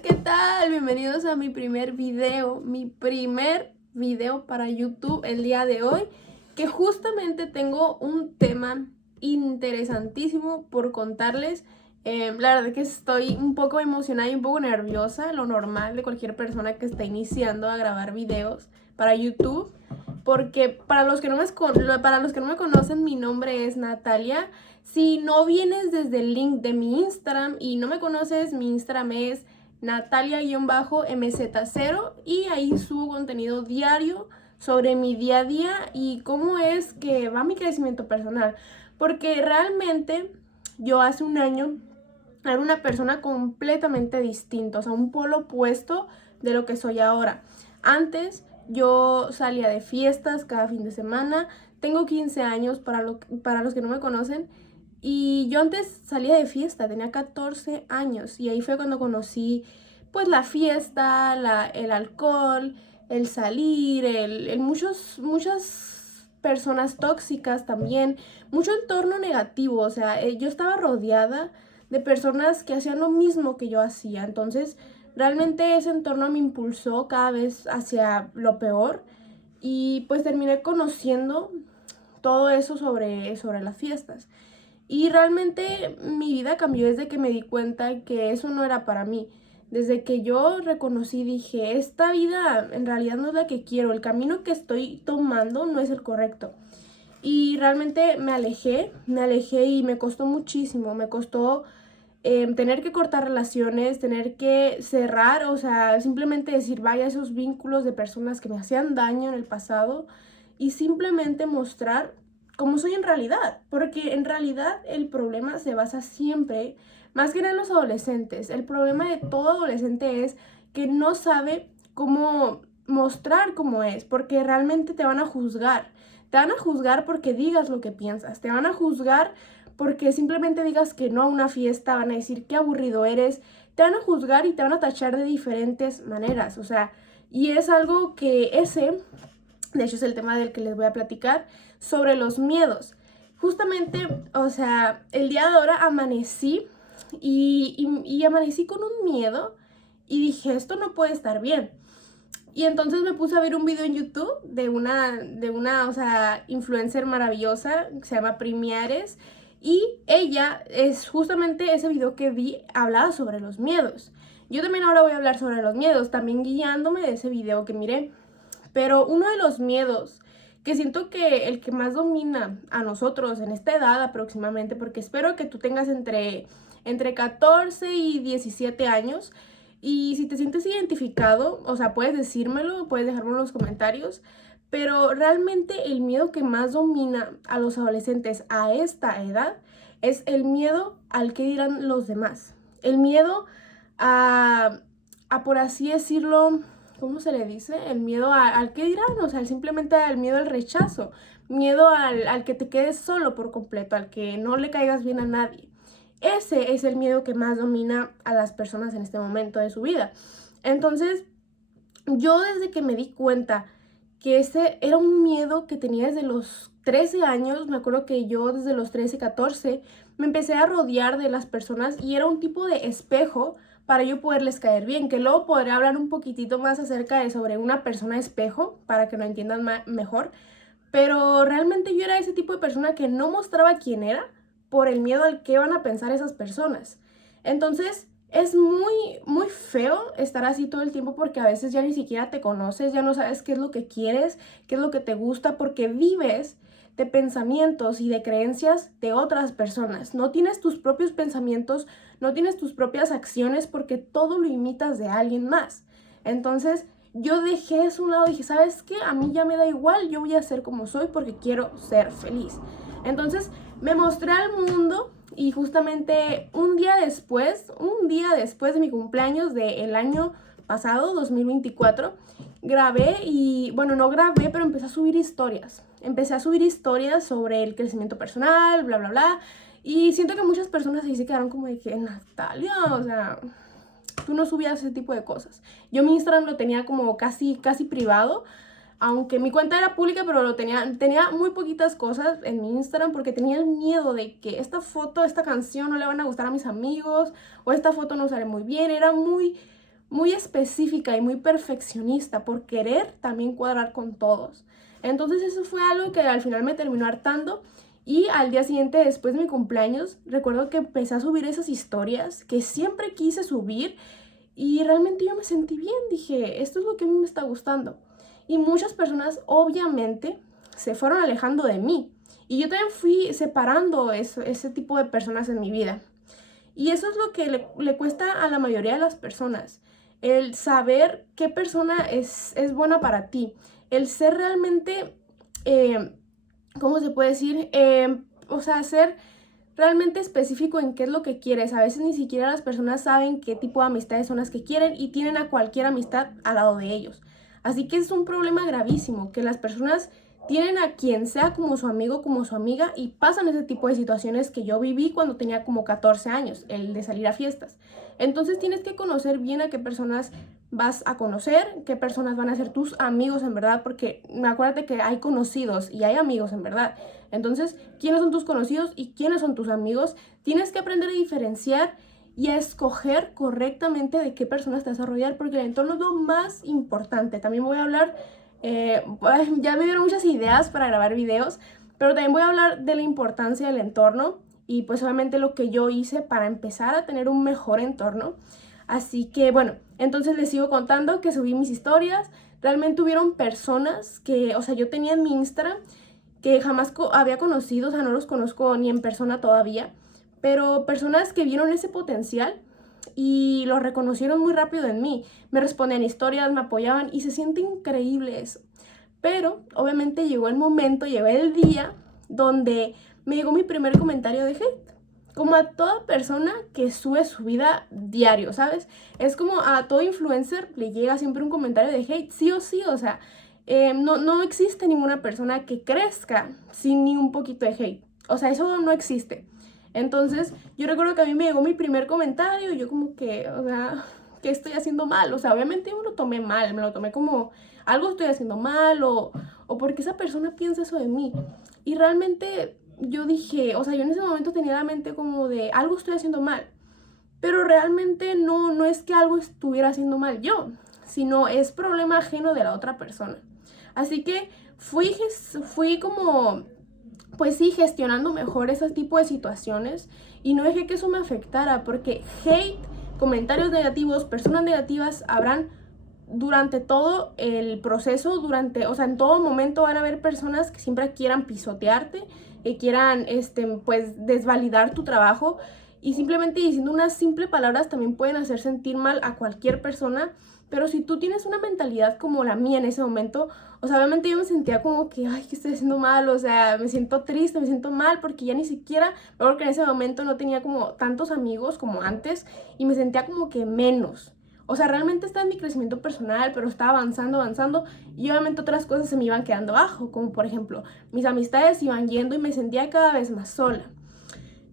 ¿Qué tal? Bienvenidos a mi primer video para YouTube el día de hoy, que justamente tengo un tema interesantísimo por contarles. La verdad que estoy un poco emocionada y un poco nerviosa, lo normal de cualquier persona que está iniciando a grabar videos para YouTube, porque para los que no me conocen, mi nombre es Natalia. Si no vienes desde el link de mi Instagram y no me conoces, mi Instagram es Natalia-MZ0 y ahí subo contenido diario sobre mi día a día y cómo es que va mi crecimiento personal. Porque realmente yo hace un año era una persona completamente distinta, o sea, un polo opuesto de lo que soy ahora. Antes yo salía de fiestas cada fin de semana. Tengo 15 años para los que no me conocen. Y yo antes salía de fiesta, tenía 14 años y ahí fue cuando conocí pues la fiesta, el alcohol, el salir, muchas personas tóxicas también, mucho entorno negativo. O sea, yo estaba rodeada de personas que hacían lo mismo que yo hacía. Entonces, realmente ese entorno me impulsó cada vez hacia lo peor y pues terminé conociendo todo eso sobre las fiestas. Y realmente mi vida cambió desde que me di cuenta que eso no era para mí. Desde que yo reconocí, dije, esta vida en realidad no es la que quiero, el camino que estoy tomando no es el correcto. Y realmente me alejé y me costó muchísimo, me costó tener que cortar relaciones, tener que cerrar, o sea, simplemente decir, vaya, esos vínculos de personas que me hacían daño en el pasado y simplemente mostrar cómo soy en realidad, porque en realidad el problema se basa siempre, más que en los adolescentes, el problema de todo adolescente es que no sabe cómo mostrar cómo es, porque realmente te van a juzgar. Te van a juzgar porque digas lo que piensas, te van a juzgar porque simplemente digas que no a una fiesta, van a decir qué aburrido eres, te van a juzgar y te van a tachar de diferentes maneras, o sea, y es algo que de hecho es el tema del que les voy a platicar, sobre los miedos. Justamente, o sea, el día de ahora amanecí y amanecí con un miedo y dije, esto no puede estar bien. Y entonces me puse a ver un video en YouTube de una, o sea, influencer maravillosa que se llama Primiares. Y ella, es justamente ese video que vi, hablaba sobre los miedos. Yo también ahora voy a hablar sobre los miedos, también guiándome de ese video que miré. Pero uno de los miedos que siento que el que más domina a nosotros en esta edad aproximadamente, porque espero que tú tengas entre 14 y 17 años, y si te sientes identificado, o sea, puedes decírmelo, puedes dejármelo en los comentarios, pero realmente el miedo que más domina a los adolescentes a esta edad es el miedo al que dirán los demás. El miedo a, por así decirlo, ¿cómo se le dice? El miedo al que dirán, o sea, simplemente al miedo al rechazo, miedo al que te quedes solo por completo, al que no le caigas bien a nadie. Ese es el miedo que más domina a las personas en este momento de su vida. Entonces, yo desde que me di cuenta que ese era un miedo que tenía desde los 13 años, me acuerdo que yo desde los 13, 14, me empecé a rodear de las personas y era un tipo de espejo para yo poderles caer bien, que luego podré hablar un poquitito más acerca de sobre una persona espejo para que lo entiendan mejor, pero realmente yo era ese tipo de persona que no mostraba quién era por el miedo al que van a pensar esas personas. Entonces, es muy feo estar así todo el tiempo porque a veces ya ni siquiera te conoces, ya no sabes qué es lo que quieres, qué es lo que te gusta, porque vives de pensamientos y de creencias de otras personas. No tienes tus propios pensamientos, no tienes tus propias acciones porque todo lo imitas de alguien más. Entonces, yo dejé eso a un lado y dije, ¿sabes qué? A mí ya me da igual, yo voy a ser como soy porque quiero ser feliz. Entonces, me mostré al mundo y justamente un día después de mi cumpleaños del año pasado, 2024, grabé y, bueno, no grabé, pero empecé a subir historias. Empecé a subir historias sobre el crecimiento personal, bla, bla, bla. Y siento que muchas personas ahí se quedaron como de que, Natalia, o sea, tú no subías ese tipo de cosas. Yo mi Instagram lo tenía como casi privado, aunque mi cuenta era pública, pero tenía muy poquitas cosas en mi Instagram porque tenía el miedo de que esta canción no le van a gustar a mis amigos o esta foto no sale muy bien. Era muy específica y muy perfeccionista por querer también cuadrar con todos. Entonces eso fue algo que al final me terminó hartando. Y al día siguiente, después de mi cumpleaños, recuerdo que empecé a subir esas historias que siempre quise subir y realmente yo me sentí bien. Dije, esto es lo que a mí me está gustando. Y muchas personas obviamente se fueron alejando de mí. Y yo también fui separando ese tipo de personas en mi vida. Y eso es lo que le cuesta a la mayoría de las personas. El saber qué persona es buena para ti. El ser realmente... ¿cómo se puede decir? O sea, ser realmente específico en qué es lo que quieres. A veces ni siquiera las personas saben qué tipo de amistades son las que quieren y tienen a cualquier amistad al lado de ellos. Así que es un problema gravísimo que las personas tienen a quien sea como su amigo, como su amiga y pasan ese tipo de situaciones que yo viví cuando tenía como 14 años, el de salir a fiestas. Entonces tienes que conocer bien a qué personas vas a conocer, qué personas van a ser tus amigos en verdad, porque acuérdate que hay conocidos y hay amigos en verdad. Entonces, ¿quiénes son tus conocidos y quiénes son tus amigos? Tienes que aprender a diferenciar y a escoger correctamente de qué personas te vas a rodear, porque el entorno es lo más importante. También voy a hablar, ya me dieron muchas ideas para grabar videos, pero también voy a hablar de la importancia del entorno y pues obviamente lo que yo hice para empezar a tener un mejor entorno. Así que bueno, entonces les sigo contando que subí mis historias. Realmente hubieron personas que, o sea, yo tenía en mi Instagram que jamás había conocido, o sea, no los conozco ni en persona todavía, pero personas que vieron ese potencial y lo reconocieron muy rápido en mí. Me respondían historias, me apoyaban y se siente increíble eso. Pero obviamente llegó el momento, llegó el día donde me llegó mi primer comentario de hate. Como a toda persona que sube su vida diario, ¿sabes? Es como a todo influencer le llega siempre un comentario de hate, sí o sí, o sea, no existe ninguna persona que crezca sin ni un poquito de hate. O sea, eso no existe. Entonces, yo recuerdo que a mí me llegó mi primer comentario y yo como que, o sea, ¿qué estoy haciendo mal? O sea, obviamente yo me lo tomé mal, me lo tomé como algo estoy haciendo mal o porque esa persona piensa eso de mí. Y realmente yo dije, o sea, yo en ese momento tenía la mente como de algo estoy haciendo mal. Pero realmente no es que algo estuviera haciendo mal yo, sino es problema ajeno de la otra persona. Así que fui como, pues sí, gestionando mejor ese tipo de situaciones y no dejé que eso me afectara, porque hate, comentarios negativos, personas negativas habrán durante todo el proceso, o sea, en todo momento van a haber personas que siempre quieran pisotearte, que quieran, pues, desvalidar tu trabajo y simplemente diciendo unas simples palabras también pueden hacer sentir mal a cualquier persona. Pero si tú tienes una mentalidad como la mía en ese momento, o sea, obviamente yo me sentía como que, ay, ¿qué estoy haciendo mal? O sea, me siento triste, me siento mal porque ya ni siquiera, porque en ese momento no tenía como tantos amigos como antes y me sentía como que menos. O sea, realmente estaba en mi crecimiento personal, pero estaba avanzando y obviamente otras cosas se me iban quedando abajo, como por ejemplo, mis amistades iban yendo y me sentía cada vez más sola.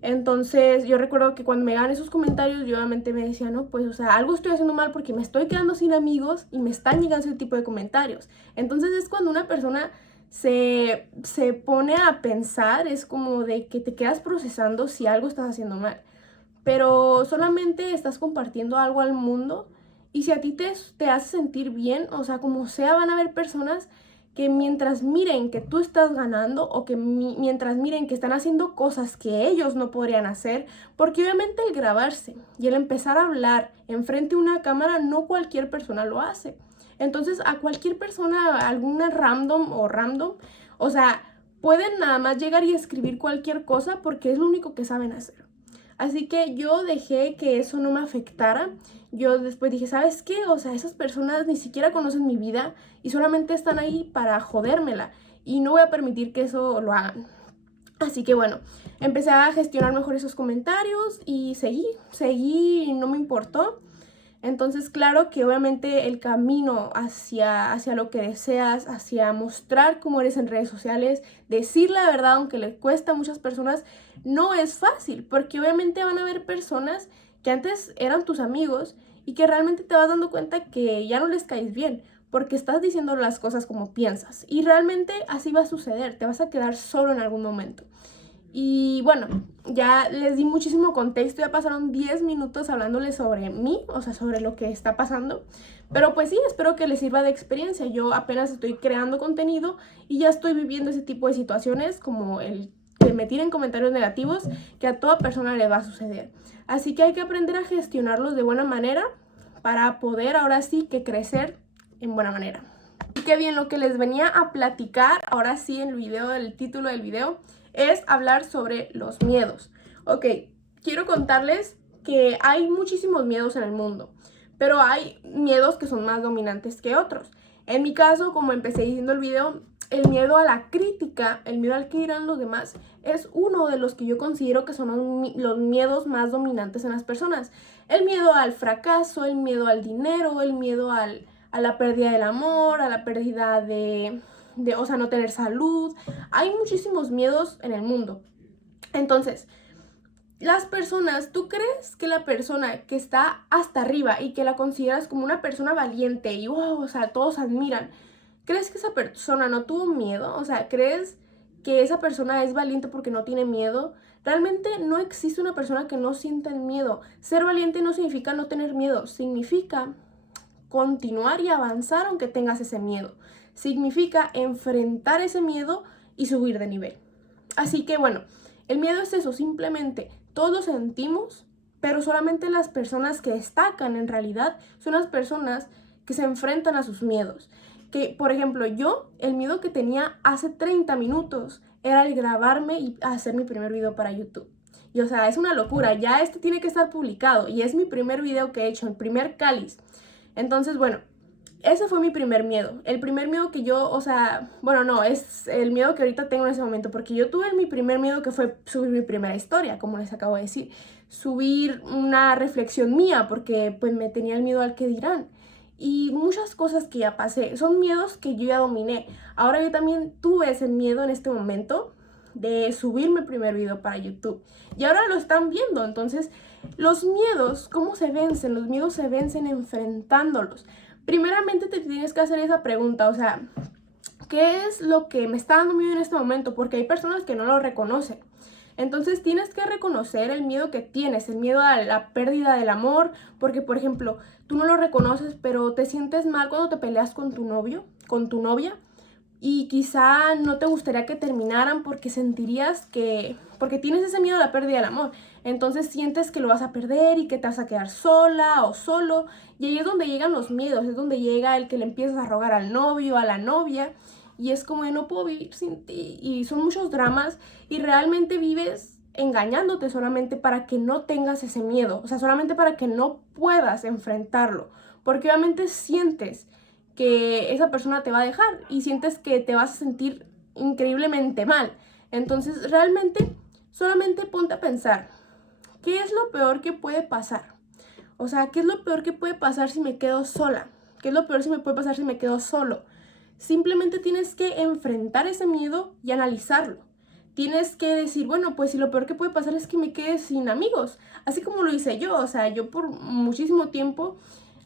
Entonces yo recuerdo que cuando me dan esos comentarios yo obviamente me decía, no, pues o sea, algo estoy haciendo mal porque me estoy quedando sin amigos y me están llegando ese tipo de comentarios. Entonces es cuando una persona se pone a pensar, es como de que te quedas procesando si algo estás haciendo mal. Pero solamente estás compartiendo algo al mundo y si a ti te hace sentir bien, o sea, como sea, van a haber personas que mientras miren que tú estás ganando o que mientras miren que están haciendo cosas que ellos no podrían hacer, porque obviamente el grabarse y el empezar a hablar enfrente de una cámara no cualquier persona lo hace. Entonces a cualquier persona, alguna random, o sea, pueden nada más llegar y escribir cualquier cosa porque es lo único que saben hacer. Así que yo dejé que eso no me afectara. Yo después dije, ¿sabes qué? O sea, esas personas ni siquiera conocen mi vida y solamente están ahí para jodérmela. Y no voy a permitir que eso lo hagan. Así que bueno, empecé a gestionar mejor esos comentarios y seguí y no me importó. Entonces, claro que obviamente el camino hacia lo que deseas, hacia mostrar cómo eres en redes sociales, decir la verdad, aunque le cuesta a muchas personas, no es fácil, porque obviamente van a haber personas que antes eran tus amigos y que realmente te vas dando cuenta que ya no les caes bien, porque estás diciendo las cosas como piensas. Y realmente así va a suceder, te vas a quedar solo en algún momento. Y bueno, ya les di muchísimo contexto, ya pasaron 10 minutos hablándoles sobre mí, o sea, sobre lo que está pasando. Pero pues sí, espero que les sirva de experiencia. Yo apenas estoy creando contenido y ya estoy viviendo ese tipo de situaciones, como el que me tiren comentarios negativos, que a toda persona le va a suceder. Así que hay que aprender a gestionarlos de buena manera para poder ahora sí que crecer en buena manera. Y qué bien, lo que les venía a platicar ahora sí en el título del video, es hablar sobre los miedos. Ok, quiero contarles que hay muchísimos miedos en el mundo, pero hay miedos que son más dominantes que otros. En mi caso, como empecé diciendo el video, el miedo a la crítica, el miedo al que dirán los demás, es uno de los que yo considero que son los miedos más dominantes en las personas. El miedo al fracaso, el miedo al dinero, el miedo a la pérdida del amor, a la pérdida o sea, no tener salud. Hay muchísimos miedos en el mundo. Entonces, las personas, ¿tú crees que la persona que está hasta arriba y que la consideras como una persona valiente y wow, o sea, todos admiran, crees que esa persona no tuvo miedo? O sea, ¿crees que esa persona es valiente porque no tiene miedo? Realmente no existe una persona que no sienta el miedo. Ser valiente no significa no tener miedo, significa continuar y avanzar aunque tengas ese miedo. Significa enfrentar ese miedo y subir de nivel. Así que bueno, el miedo es eso, simplemente todos lo sentimos, pero solamente las personas que destacan en realidad son las personas que se enfrentan a sus miedos. Que, por ejemplo, yo, el miedo que tenía hace 30 minutos era el grabarme y hacer mi primer video para YouTube. Y o sea, es una locura, ya este tiene que estar publicado y es mi primer video que he hecho, el primer cáliz. Entonces, bueno, ese fue mi primer miedo. El primer miedo que yo, o sea, bueno, no, es el miedo que ahorita tengo en ese momento, porque yo tuve mi primer miedo que fue subir mi primera historia, como les acabo de decir. Subir una reflexión mía, porque pues me tenía el miedo al que dirán. Y muchas cosas que ya pasé, son miedos que yo ya dominé. Ahora yo también tuve ese miedo en este momento de subir mi primer video para YouTube. Y ahora lo están viendo, entonces los miedos, ¿cómo se vencen? Los miedos se vencen enfrentándolos. Primeramente te tienes que hacer esa pregunta, o sea, ¿qué es lo que me está dando miedo en este momento? Porque hay personas que no lo reconocen. Entonces tienes que reconocer el miedo que tienes, el miedo a la pérdida del amor, porque por ejemplo, tú no lo reconoces, pero te sientes mal cuando te peleas con tu novio, con tu novia, y quizá no te gustaría que terminaran porque sentirías porque tienes ese miedo a la pérdida del amor. Entonces sientes que lo vas a perder y que te vas a quedar sola o solo. Y ahí es donde llegan los miedos, es donde llega el que le empiezas a rogar al novio, a la novia. Y es como de no puedo vivir sin ti. Y son muchos dramas y realmente vives engañándote solamente para que no tengas ese miedo. O sea, solamente para que no puedas enfrentarlo. Porque obviamente sientes que esa persona te va a dejar y sientes que te vas a sentir increíblemente mal. Entonces, realmente, solamente ponte a pensar, ¿qué es lo peor que puede pasar? O sea, ¿qué es lo peor que puede pasar si me quedo sola? ¿Qué es lo peor si me puede pasar si me quedo solo? Simplemente tienes que enfrentar ese miedo y analizarlo. Tienes que decir, bueno, pues si lo peor que puede pasar es que me quede sin amigos, así como lo hice yo. O sea, yo por muchísimo tiempo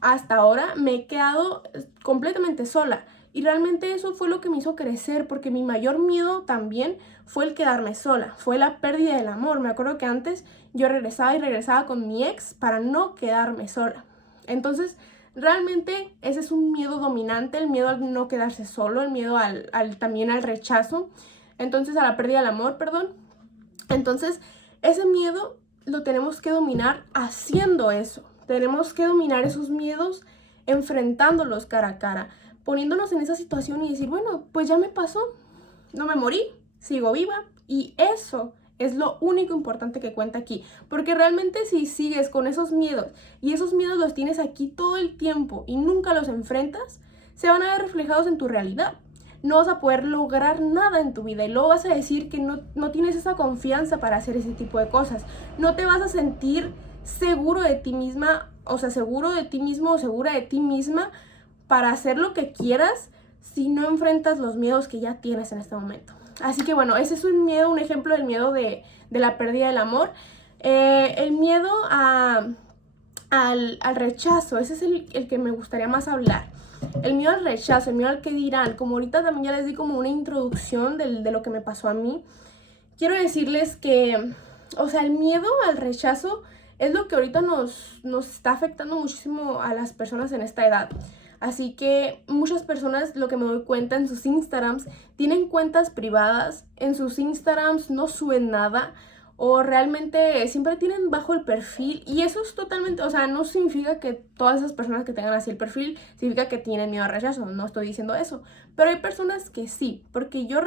hasta ahora me he quedado completamente sola. Y realmente eso fue lo que me hizo crecer, porque mi mayor miedo también fue el quedarme sola, fue la pérdida del amor. Me acuerdo que antes yo regresaba y regresaba con mi ex para no quedarme sola. Entonces, realmente ese es un miedo dominante, el miedo al no quedarse solo, el miedo también al rechazo, entonces a la pérdida del amor, perdón. Entonces, ese miedo lo tenemos que dominar haciendo eso. Tenemos que dominar esos miedos enfrentándolos cara a cara, poniéndonos en esa situación y decir, bueno, pues ya me pasó, no me morí, sigo viva. Y eso es lo único importante que cuenta aquí, porque realmente si sigues con esos miedos y esos miedos los tienes aquí todo el tiempo y nunca los enfrentas, se van a ver reflejados en tu realidad. No vas a poder lograr nada en tu vida y luego vas a decir que no tienes esa confianza para hacer ese tipo de cosas. No te vas a sentir seguro de ti misma, o sea, seguro de ti mismo o segura de ti misma para hacer lo que quieras si no enfrentas los miedos que ya tienes en este momento. Así que bueno, ese es un miedo, un ejemplo del miedo de la pérdida del amor. El miedo al rechazo, ese es el que me gustaría más hablar. El miedo al rechazo, el miedo al que dirán, como ahorita también ya les di como una introducción de lo que me pasó a mí, quiero decirles que, o sea, el miedo al rechazo es lo que ahorita nos está afectando muchísimo a las personas en esta edad. Así que muchas personas, lo que me doy cuenta en sus Instagrams, tienen cuentas privadas, en sus Instagrams no suben nada o realmente siempre tienen bajo el perfil, y eso es totalmente, o sea, no significa que todas esas personas que tengan así el perfil significa que tienen miedo al rechazo, no estoy diciendo eso, pero hay personas que sí, porque yo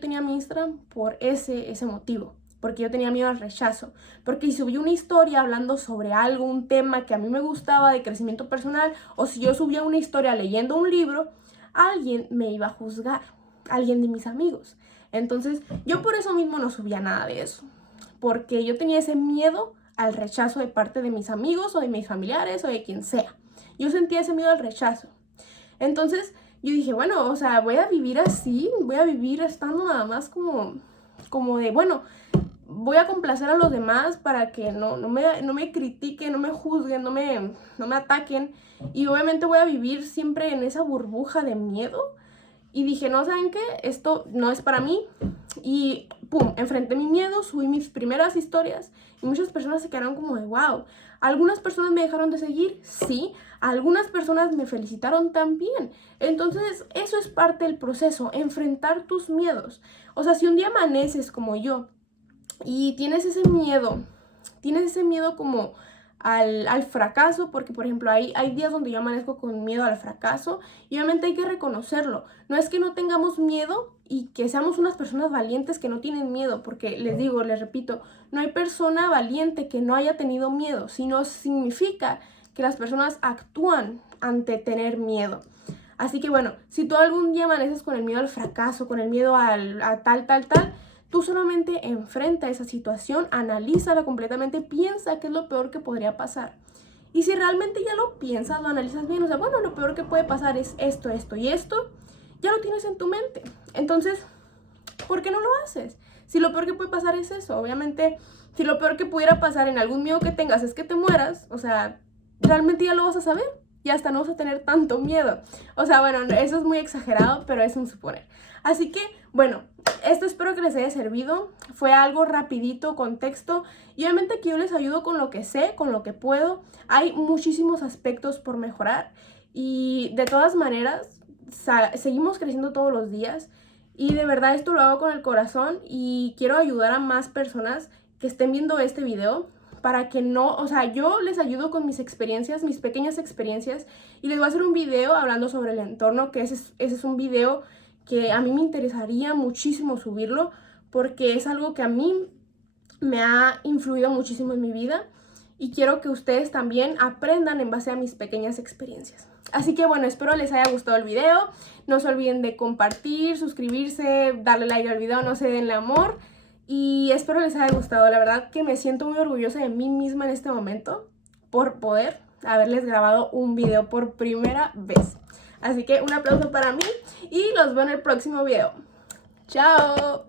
tenía mi Instagram por ese motivo. Porque yo tenía miedo al rechazo, porque si subí una historia hablando sobre algo, un tema que a mí me gustaba de crecimiento personal, o si yo subía una historia leyendo un libro, alguien me iba a juzgar, alguien de mis amigos. Entonces yo por eso mismo no subía nada de eso, porque yo tenía ese miedo al rechazo de parte de mis amigos o de mis familiares o de quien sea. Yo sentía ese miedo al rechazo. Entonces yo dije, bueno, o sea, voy a vivir así, voy a vivir estando nada más como de, bueno, voy a complacer a los demás para que no me critiquen, no me juzguen, no me ataquen. Y obviamente voy a vivir siempre en esa burbuja de miedo. Y dije, no, ¿saben qué? Esto no es para mí. Y pum, enfrenté mi miedo, subí mis primeras historias y muchas personas se quedaron como de wow. Algunas personas me dejaron de seguir, sí. Algunas personas me felicitaron también. Entonces, eso es parte del proceso, enfrentar tus miedos. O sea, si un día amaneces como yo y tienes ese miedo como al fracaso, porque por ejemplo hay días donde yo amanezco con miedo al fracaso y obviamente hay que reconocerlo. No es que no tengamos miedo y que seamos unas personas valientes que no tienen miedo, porque les repito, no hay persona valiente que no haya tenido miedo, sino significa que las personas actúan ante tener miedo. Así que bueno, si tú algún día amaneces con el miedo al fracaso, con el miedo a tal, tú solamente enfrenta esa situación, analízala completamente, piensa qué es lo peor que podría pasar. Y si realmente ya lo piensas, lo analizas bien, o sea, bueno, lo peor que puede pasar es esto, esto y esto, ya lo tienes en tu mente. Entonces, ¿por qué no lo haces? Si lo peor que puede pasar es eso, obviamente, si lo peor que pudiera pasar en algún miedo que tengas es que te mueras, o sea, realmente ya lo vas a saber. Y hasta no vas a tener tanto miedo. O sea, bueno, eso es muy exagerado, pero es un suponer. Así que, bueno, esto espero que les haya servido. Fue algo rapidito, contexto. Y obviamente aquí yo les ayudo con lo que sé, con lo que puedo. Hay muchísimos aspectos por mejorar. Y de todas maneras, seguimos creciendo todos los días. Y de verdad esto lo hago con el corazón. Y quiero ayudar a más personas que estén viendo este video, para que no, o sea, yo les ayudo con mis experiencias, mis pequeñas experiencias, y les voy a hacer un video hablando sobre el entorno, que ese es un video que a mí me interesaría muchísimo subirlo, porque es algo que a mí me ha influido muchísimo en mi vida, y quiero que ustedes también aprendan en base a mis pequeñas experiencias. Así que bueno, espero les haya gustado el video, no se olviden de compartir, suscribirse, darle like al video, no se denle amor. Y espero les haya gustado. La verdad que me siento muy orgullosa de mí misma en este momento por poder haberles grabado un video por primera vez. Así que un aplauso para mí y los veo en el próximo video. ¡Chao!